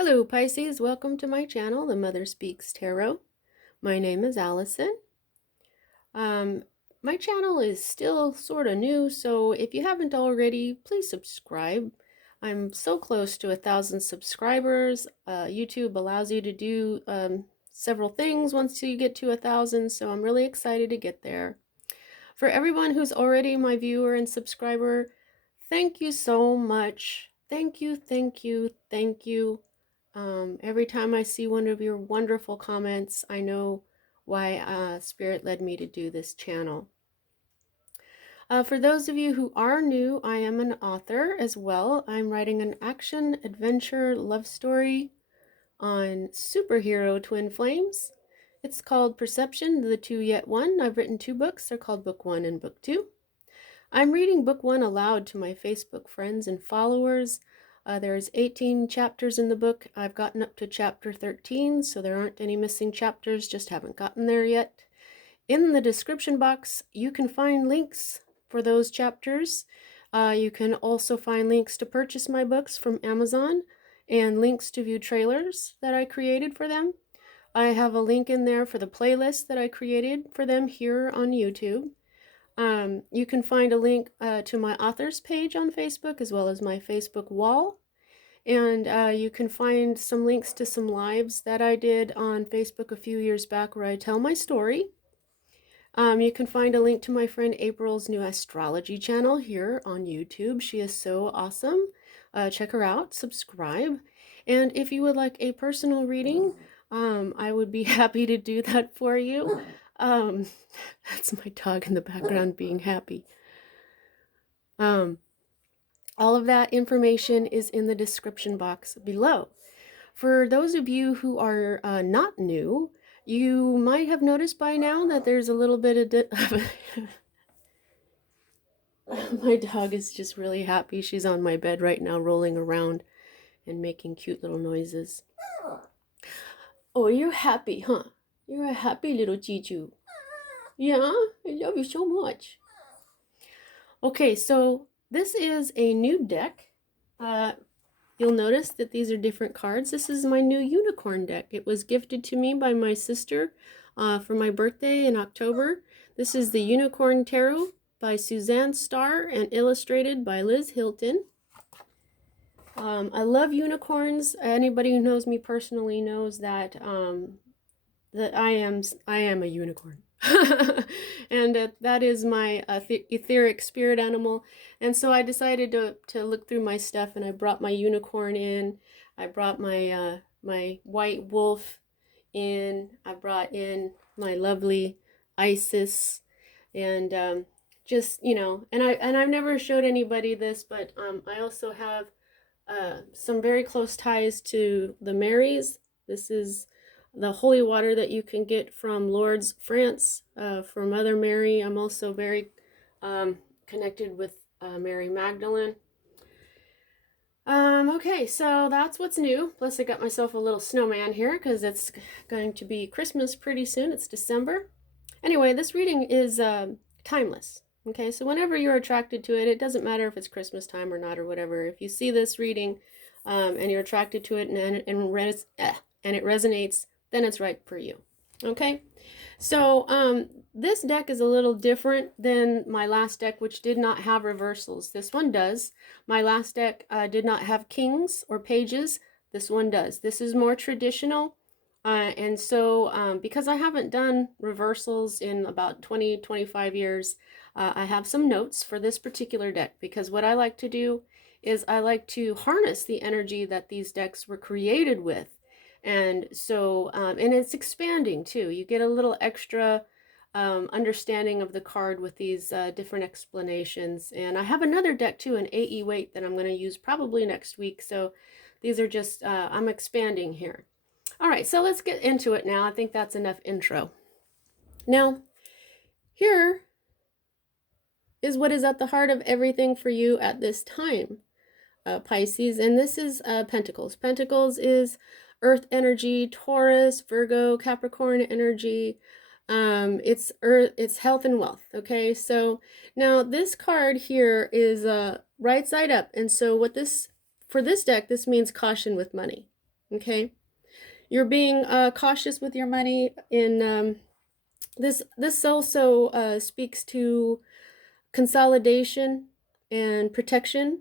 Hello Pisces, welcome to my channel, The Mother Speaks Tarot. My name is Allison. Um, my channel is still sort of new, so if you haven't already, please subscribe. I'm so close to 1,000 subscribers. YouTube allows you to do several things once you get to 1,000, so I'm really excited to get there. For everyone who's already my viewer and subscriber, thank you so much. Thank you, thank you, thank you. Every time I see one of your wonderful comments, I know why Spirit led me to do this channel. For those of you who are new, I am an author as well. I'm writing an action, adventure, love story on superhero twin flames. It's called Perception, the Two Yet One. I've written 2 books. They're called Book 1 and Book 2. I'm reading Book 1 aloud to my Facebook friends and followers. There's 18 chapters in the book. I've gotten up to chapter 13, so there aren't any missing chapters, just haven't gotten there yet. In the description box, you can find links for those chapters. You can also find links to purchase my books from Amazon and links to view trailers that I created for them. I have a link in there for the playlist that I created for them here on YouTube. You can find a link to my authors page on Facebook as well as my Facebook wall. And you can find some links to some lives that I did on Facebook a few years back where I tell my story. You can find a link to my friend April's new astrology channel here on YouTube. She is so awesome. Check her out, subscribe. And if you would like a personal reading, I would be happy to do that for you. That's my dog in the background being happy. All of that information is in the description box below. For those of you who are not new, you might have noticed by now that there's a little bit of my dog is just really happy. She's on my bed right now, rolling around and making cute little noises. Oh, you're happy, huh? You're a happy little Jiju. Yeah, I love you so much. Okay, so this is a new deck. You'll notice that these are different cards. This is my new unicorn deck. It was gifted to me by my sister for my birthday in October. This is the Unicorn Tarot by Suzanne Starr and illustrated by Liz Hilton. I love unicorns. Anybody who knows me personally knows that that I am a unicorn. And that is my etheric spirit animal. And so I decided to look through my stuff, and I brought my unicorn in. I brought my my white wolf in. I brought in my lovely Isis, and just, you know, and I've never showed anybody this, but I also have some very close ties to the Marys. This is the holy water that you can get from Lourdes, France, from Mother Mary. I'm also very connected with Mary Magdalene. Okay, so that's what's new. Plus I got myself a little snowman here because it's going to be Christmas pretty soon. It's December. Anyway, this reading is timeless. Okay, so whenever you're attracted to it, it doesn't matter if it's Christmas time or not or whatever. If you see this reading and you're attracted to it and it resonates, then it's right for you. Okay, so this deck is a little different than my last deck, which did not have reversals. This one does. My last deck did not have kings or pages. This one does. This is more traditional. And so because I haven't done reversals in about 25 years, I have some notes for this particular deck, because what I like to do is I like to harness the energy that these decks were created with. And so, and it's expanding too. You get a little extra understanding of the card with these different explanations. And I have another deck too, an AE weight, that I'm going to use probably next week. So these are just, I'm expanding here. All right, so let's get into it now. I think that's enough intro. Now, here is what is at the heart of everything for you at this time, Pisces, and this is Pentacles. Pentacles is Earth energy, Taurus, Virgo, Capricorn energy. It's Earth, it's health and wealth. Okay, so now this card here is right side up, and so what this, for this deck, this means caution with money. Okay, you're being cautious with your money. In this also speaks to consolidation and protection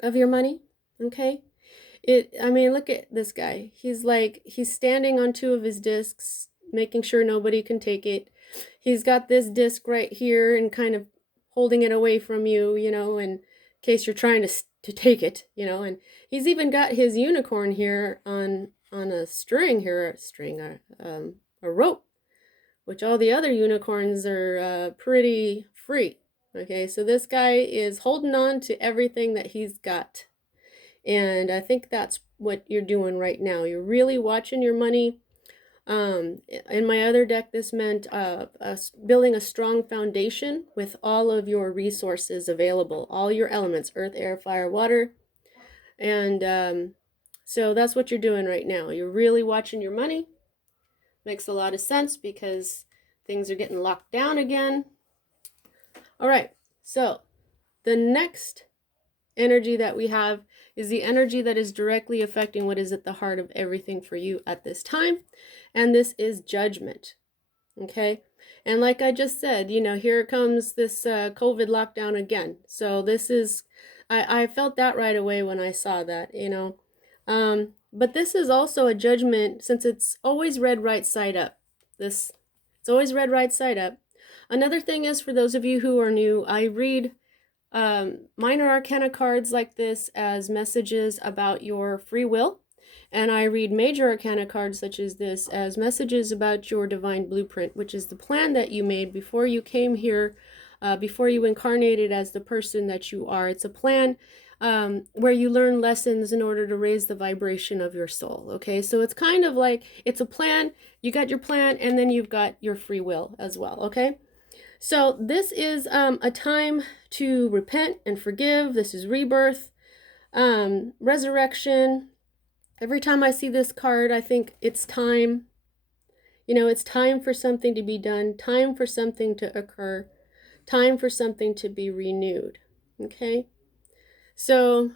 of your money. Okay, I mean, look at this guy. He's standing on two of his discs, making sure nobody can take it. He's got this disc right here and kind of holding it away from you, in case you're trying to take it, and he's even got his unicorn here on a string here, a rope, which all the other unicorns are pretty free. Okay, so this guy is holding on to everything that he's got. And I think that's what you're doing right now. You're really watching your money. In my other deck, this meant building a strong foundation with all of your resources available, all your elements, earth, air, fire, water. And so that's what you're doing right now. You're really watching your money. Makes a lot of sense because things are getting locked down again. All right, so the next energy that we have is the energy that is directly affecting what is at the heart of everything for you at this time, and this is judgment. Okay, and like I just said, here comes this COVID lockdown again. So this is, I felt that right away when I saw that. But this is also a judgment, since it's always read right side up. It's always read right side up. Another thing is, for those of you who are new, I read minor arcana cards like this as messages about your free will, and I read major arcana cards such as this as messages about your divine blueprint, which is the plan that you made before you came here, before you incarnated as the person that you are. It's a plan where you learn lessons in order to raise the vibration of your soul. Okay, so it's kind of like, it's a plan. You got your plan, and then you've got your free will as well. Okay, so this is a time to repent and forgive. This is rebirth, resurrection. Every time I see this card, I think it's time. It's time for something to be done, time for something to occur, time for something to be renewed. Okay? So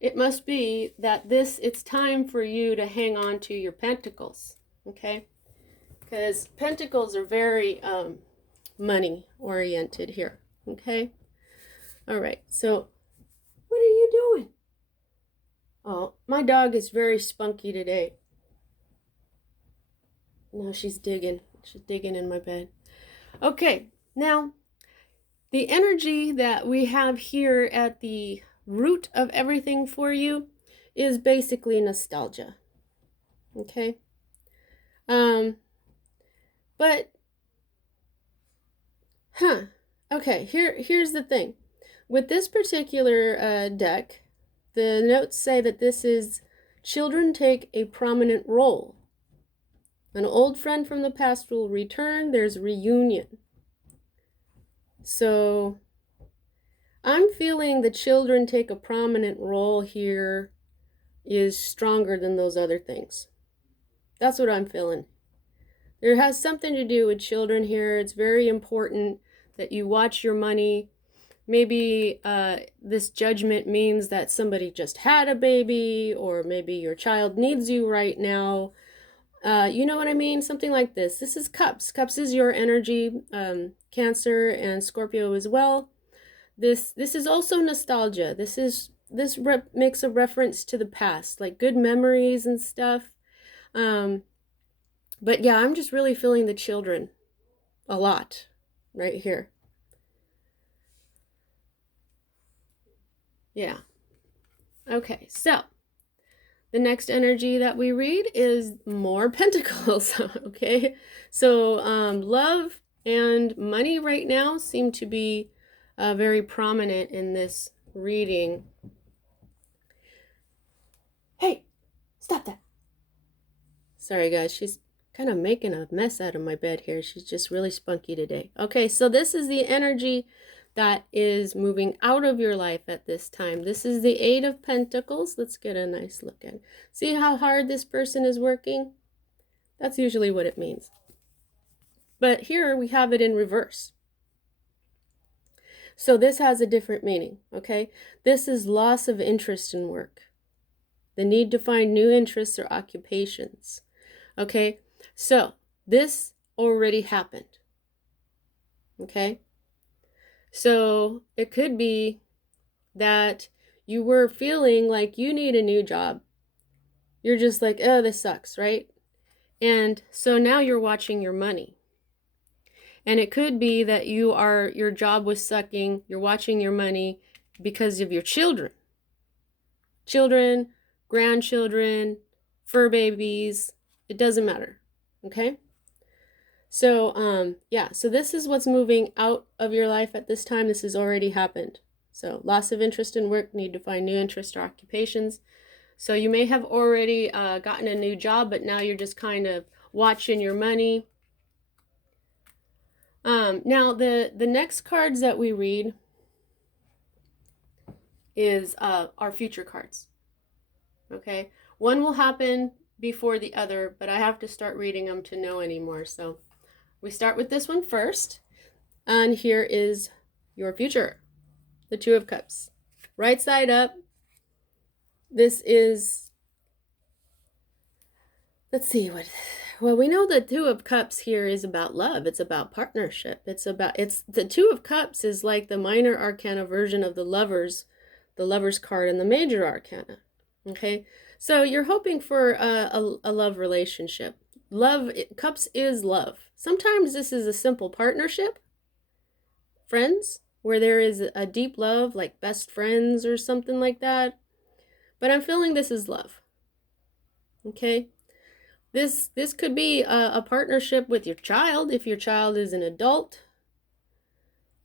it must be that it's time for you to hang on to your pentacles. Okay? Because pentacles are very money oriented here. Okay? All right. So what are you doing? Oh, my dog is very spunky today. No, she's digging. She's digging in my bed. Okay, now the energy that we have here at the root of everything for you is basically nostalgia. Okay? But okay, here's the thing. With this particular deck, the notes say that this is children take a prominent role. An old friend from the past will return. There's reunion. So I'm feeling the children take a prominent role here is stronger than those other things. That's what I'm feeling. There has something to do with children here. It's very important that you watch your money. Maybe this judgment means that somebody just had a baby, or maybe your child needs you right now. You know what I mean? Something like this. This is Cups. Cups is your energy, Cancer and Scorpio as well. This is also nostalgia. This makes a reference to the past, like good memories and stuff. But yeah, I'm just really feeling the children a lot right here. Yeah. Okay, so the next energy that we read is more pentacles. Okay, so love and money right now seem to be very prominent in this reading. Hey, stop that. Sorry guys, she's kind of making a mess out of my bed here. She's just really spunky today. Okay, so this is the energy that is moving out of your life at this time. This is the Eight of Pentacles. Let's get a nice look at it. See how hard this person is working? That's usually what it means. But here we have it in reverse. So this has a different meaning, okay? This is loss of interest in work, the need to find new interests or occupations, okay? So this already happened, okay? So it could be that you were feeling like you need a new job. You're just like, oh, this sucks, right? And so now you're watching your money. And it could be that your job was sucking, you're watching your money because of your children. Children, grandchildren, fur babies, it doesn't matter. Okay? So, yeah, so this is what's moving out of your life at this time. This has already happened. So, loss of interest in work, need to find new interests or occupations. So, you may have already gotten a new job, but now you're just kind of watching your money. Now, the next cards that we read is our future cards. Okay? One will happen before the other, but I have to start reading them to know anymore. So, we start with this one first. And here is your future, the Two of Cups. Right side up, this is, let's see, well, we know the Two of Cups here is about love. It's about partnership. The Two of Cups is like the minor arcana version of the Lovers card and the major arcana. Okay, so you're hoping for a love relationship. Cups is love. Sometimes this is a simple partnership, friends, where there is a deep love, like best friends or something like that. But I'm feeling this is love. Okay? This could be a partnership with your child if your child is an adult.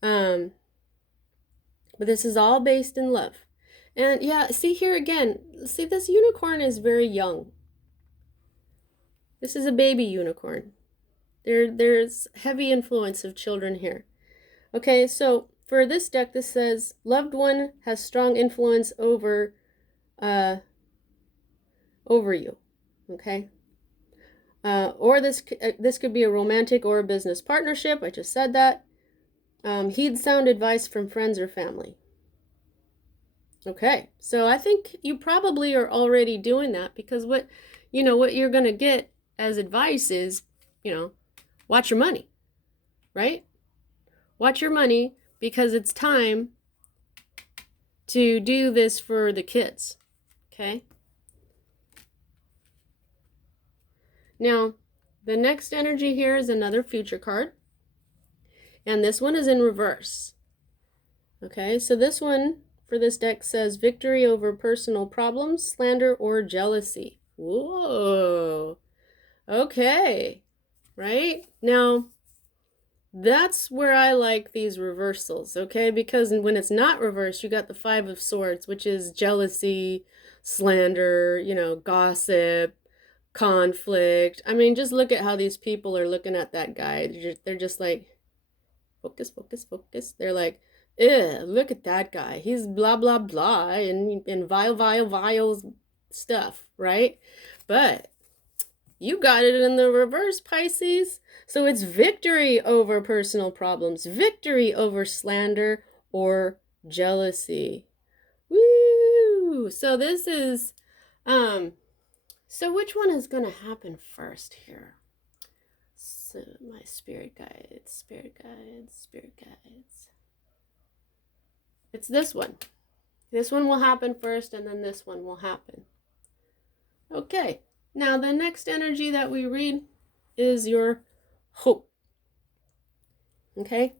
But this is all based in love. And yeah, see here again, see this unicorn is very young. This is a baby unicorn. There's heavy influence of children here. Okay, so for this deck, this says loved one has strong influence over you. Okay, or this could be a romantic or a business partnership. I just said that. Heed sound advice from friends or family. Okay, so I think you probably are already doing that, because what you're gonna get as advice is, watch your money, right? Watch your money, because it's time to do this for the kids. Okay. Now, the next energy here is another future card. And this one is in reverse. Okay, so this one for this deck says victory over personal problems, slander, or jealousy. Whoa. Okay. Right? Now, that's where I like these reversals, okay? Because when it's not reversed, you got the Five of Swords, which is jealousy, slander, gossip, conflict. I mean, just look at how these people are looking at that guy. They're just like, focus, focus, focus. They're like, ew, look at that guy. He's blah, blah, blah, and vile stuff, right? But you got it in the reverse, Pisces. So it's victory over personal problems, victory over slander or jealousy. Woo! So this is, so which one is going to happen first here? So my spirit guides, spirit guides, spirit guides. It's this one. This one will happen first, and then this one will happen. Okay. Now the next energy that we read is your hope. Okay.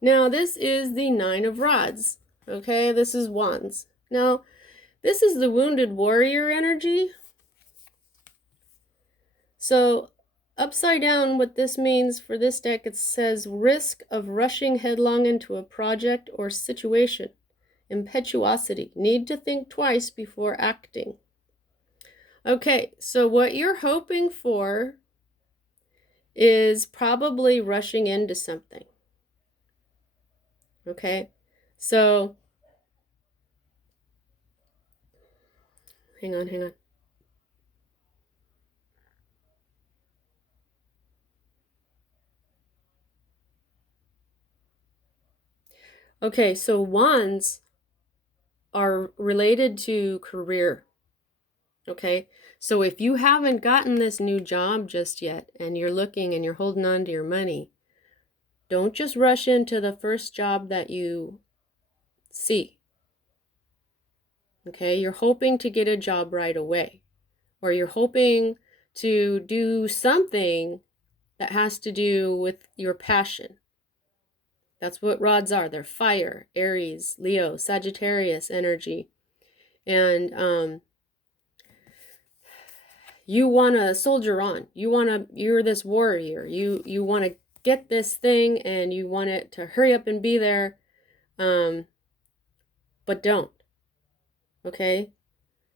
Now this is the Nine of Rods. Okay. This is Wands. Now this is the wounded warrior energy. So upside down, what this means for this deck, it says risk of rushing headlong into a project or situation. Impetuosity. Need to think twice before acting. Okay, so what you're hoping for is probably rushing into something. Okay, so hang on. Okay, so wands are related to career. Okay, so if you haven't gotten this new job just yet and you're looking and you're holding on to your money, don't just rush into the first job that you see. Okay, you're hoping to get a job right away, or you're hoping to do something that has to do with your passion. That's what rods are. They're fire, Aries, Leo, Sagittarius energy. And you want to soldier on. You're this warrior. You want to get this thing and you want it to hurry up and be there. But don't. Okay?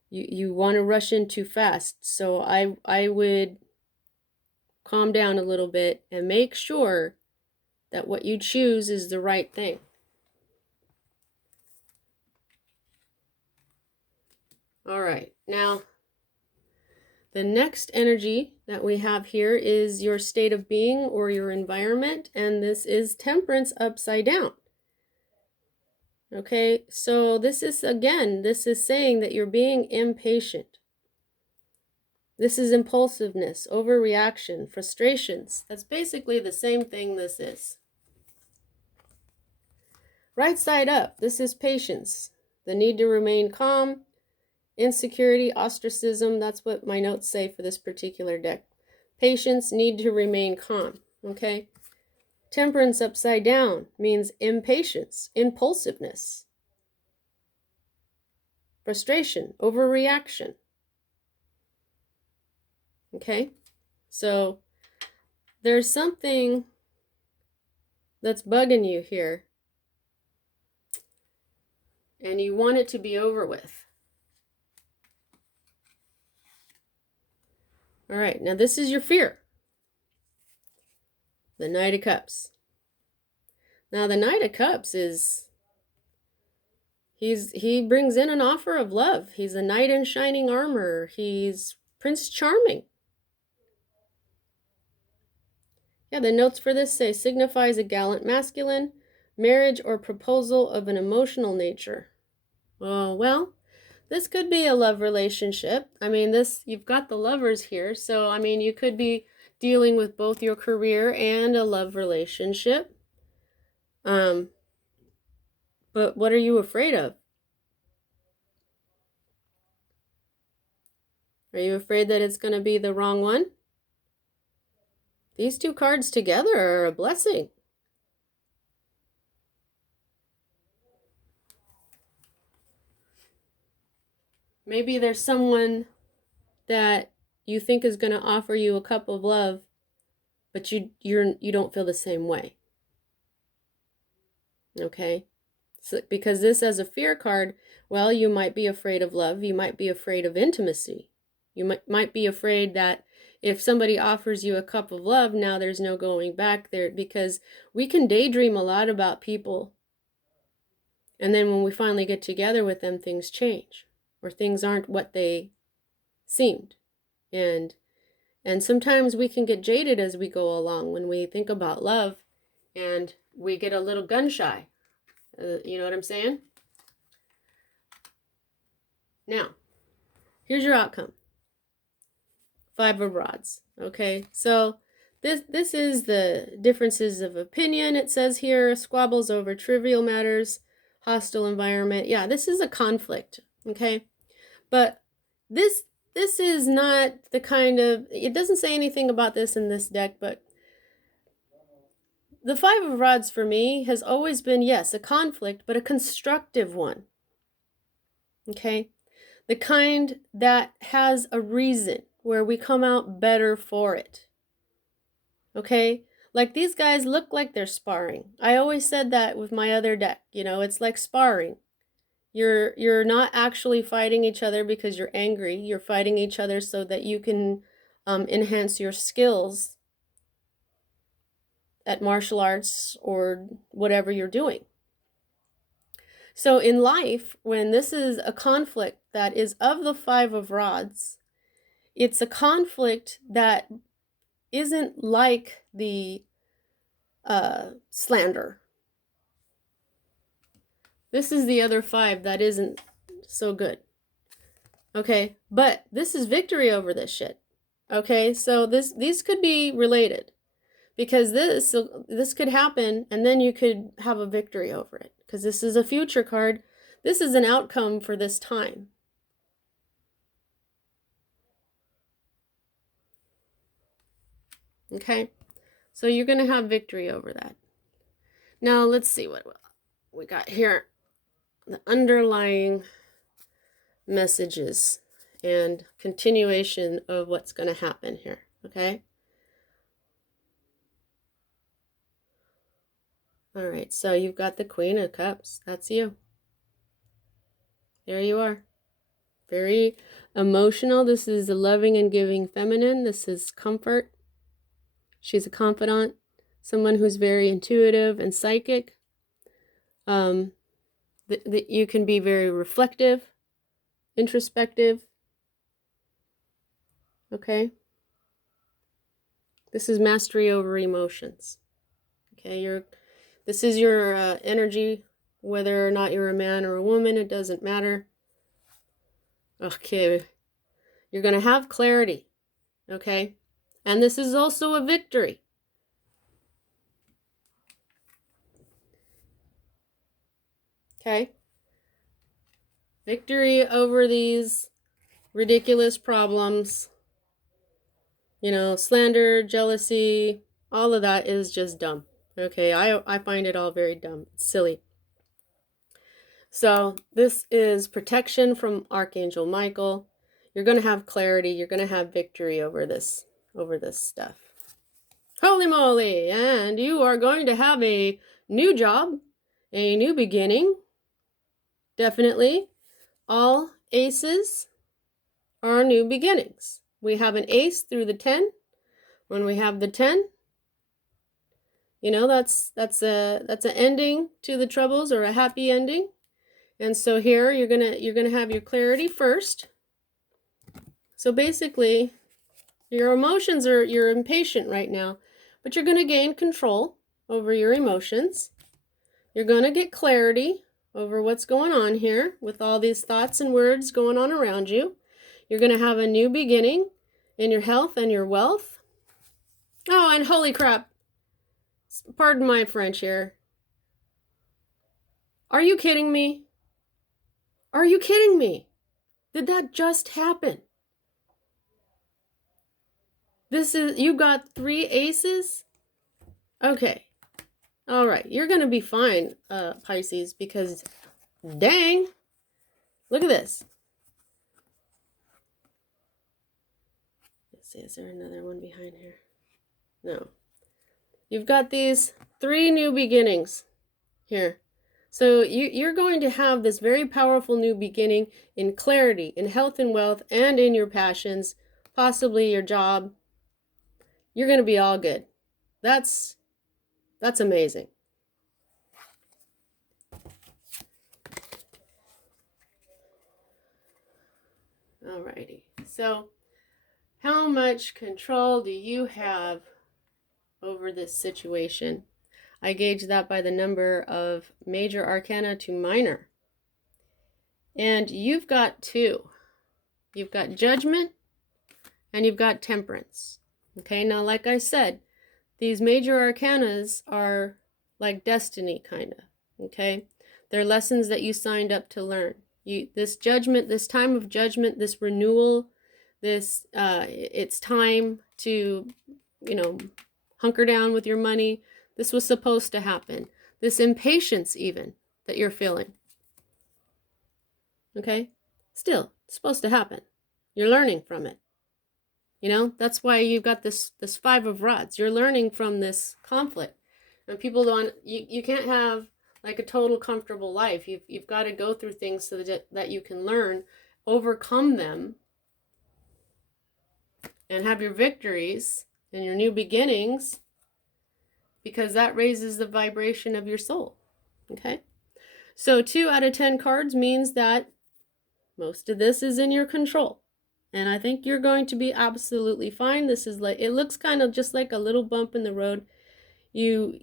You want to rush in too fast. So I would calm down a little bit and make sure that what you choose is the right thing. All right. Now, the next energy that we have here is your state of being or your environment, and this is Temperance upside down. Okay, so this is saying that you're being impatient. This is impulsiveness, overreaction, frustrations. That's basically the same thing this is. Right side up, this is patience, the need to remain calm, insecurity, ostracism. That's what my notes say for this particular deck. Patience, need to remain calm. Okay. Temperance upside down means impatience, impulsiveness, frustration, overreaction. Okay. So there's something that's bugging you here, and you want it to be over with. All right, now this is your fear. The Knight of Cups. Now the Knight of Cups is, he brings in an offer of love. He's a knight in shining armor. He's Prince Charming. Yeah, the notes for this say signifies a gallant masculine, marriage or proposal of an emotional nature. Oh, well, this could be a love relationship. I mean, you've got the lovers here, so I mean, you could be dealing with both your career and a love relationship. But what are you afraid of? Are you afraid that it's going to be the wrong one? These two cards together are a blessing. Maybe there's someone that you think is going to offer you a cup of love, but you don't feel the same way. Okay? So, because this as a fear card, well, you might be afraid of love, you might be afraid of intimacy. You might be afraid that if somebody offers you a cup of love, now there's no going back there, because we can daydream a lot about people. And then when we finally get together with them, things change, or things aren't what they seemed. And sometimes we can get jaded as we go along when we think about love, and we get a little gun shy. You know what I'm saying? Now, here's your outcome. 5 of Rods. Okay, so this is the differences of opinion. It says here, squabbles over trivial matters, hostile environment. Yeah, this is a conflict. Okay, but this is not the kind of, it doesn't say anything about this in this deck, but the 5 of Rods for me has always been, yes, a conflict, but a constructive one. Okay, the kind that has a reason, where we come out better for it. Okay, like these guys look like they're sparring. I always said that with my other deck. You know, it's like sparring. You're not actually fighting each other because you're angry. You're fighting each other so that you can enhance your skills at martial arts or whatever you're doing. So in life, when this is a conflict that is of the 5 of Rods, it's a conflict that isn't like the slander. This is the other 5 that isn't so good. Okay, but this is victory over this shit. Okay, so these could be related, because this could happen and then you could have a victory over it, because this is a future card. This is an outcome for this time. Okay, so you're going to have victory over that. Now let's see what we got here. The underlying messages and continuation of what's going to happen here. Okay. All right, so you've got the Queen of Cups. That's you. There you are. Very emotional. This is a loving and giving feminine. This is comfort. She's a confidant, someone who's very intuitive and psychic. You can be very reflective, introspective. Okay. This is mastery over emotions. Okay, this is your energy, whether or not you're a man or a woman, it doesn't matter. Okay, you're going to have clarity. Okay, and this is also a victory. Okay, victory over these ridiculous problems. You know, slander, jealousy, all of that is just dumb. Okay, I find it all very dumb. It's silly. So this is protection from Archangel Michael. You're going to have clarity. You're going to have victory over this stuff. Holy moly! And you are going to have a new job, a new beginning. Definitely. All aces are new beginnings. We have an ace through the 10. When we have the 10, you know, that's an ending to the troubles, or a happy ending. And so here you're gonna have your clarity first. So basically, your emotions you're impatient right now, but you're gonna gain control over your emotions. You're gonna get clarity over what's going on here with all these thoughts and words going on around you. You're gonna have a new beginning in your health and your wealth. Oh, and holy crap, pardon my French here. Are you kidding me? Are you kidding me? Did that just happen? You got 3 aces? Okay. All right. You're going to be fine, Pisces, because dang. Look at this. Let's see. Is there another one behind here? No. You've got these 3 new beginnings here. So you're going to have this very powerful new beginning in clarity, in health and wealth, and in your passions, possibly your job. You're going to be all good. That's amazing. Alrighty. So how much control do you have over this situation? I gauge that by the number of major arcana to minor. And you've got 2. You've got judgment and you've got temperance. Okay, now like I said, these major arcanas are like destiny, kind of. Okay, they're lessons that you signed up to learn. This judgment, this time of judgment, this renewal, it's time to, hunker down with your money. This was supposed to happen. This impatience even that you're feeling. Okay? Still, it's supposed to happen. You're learning from it. That's why you've got this 5 of rods. You're learning from this conflict. And people you can't have like a total comfortable life. You've got to go through things so that you can learn, overcome them, and have your victories and your new beginnings, because that raises the vibration of your soul. Okay? So 2 out of 10 cards means that most of this is in your control. And I think you're going to be absolutely fine. This is it looks kind of just like a little bump in the road. You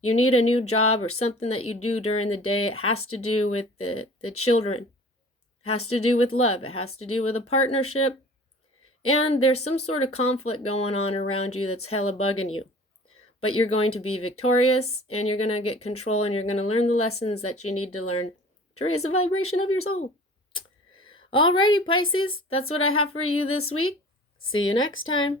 You need a new job or something that you do during the day. It has to do with the children. It has to do with love. It has to do with a partnership. And there's some sort of conflict going on around you that's hella bugging you. But you're going to be victorious, and you're going to get control, and you're going to learn the lessons that you need to learn to raise the vibration of your soul. Alrighty, Pisces, that's what I have for you this week. See you next time.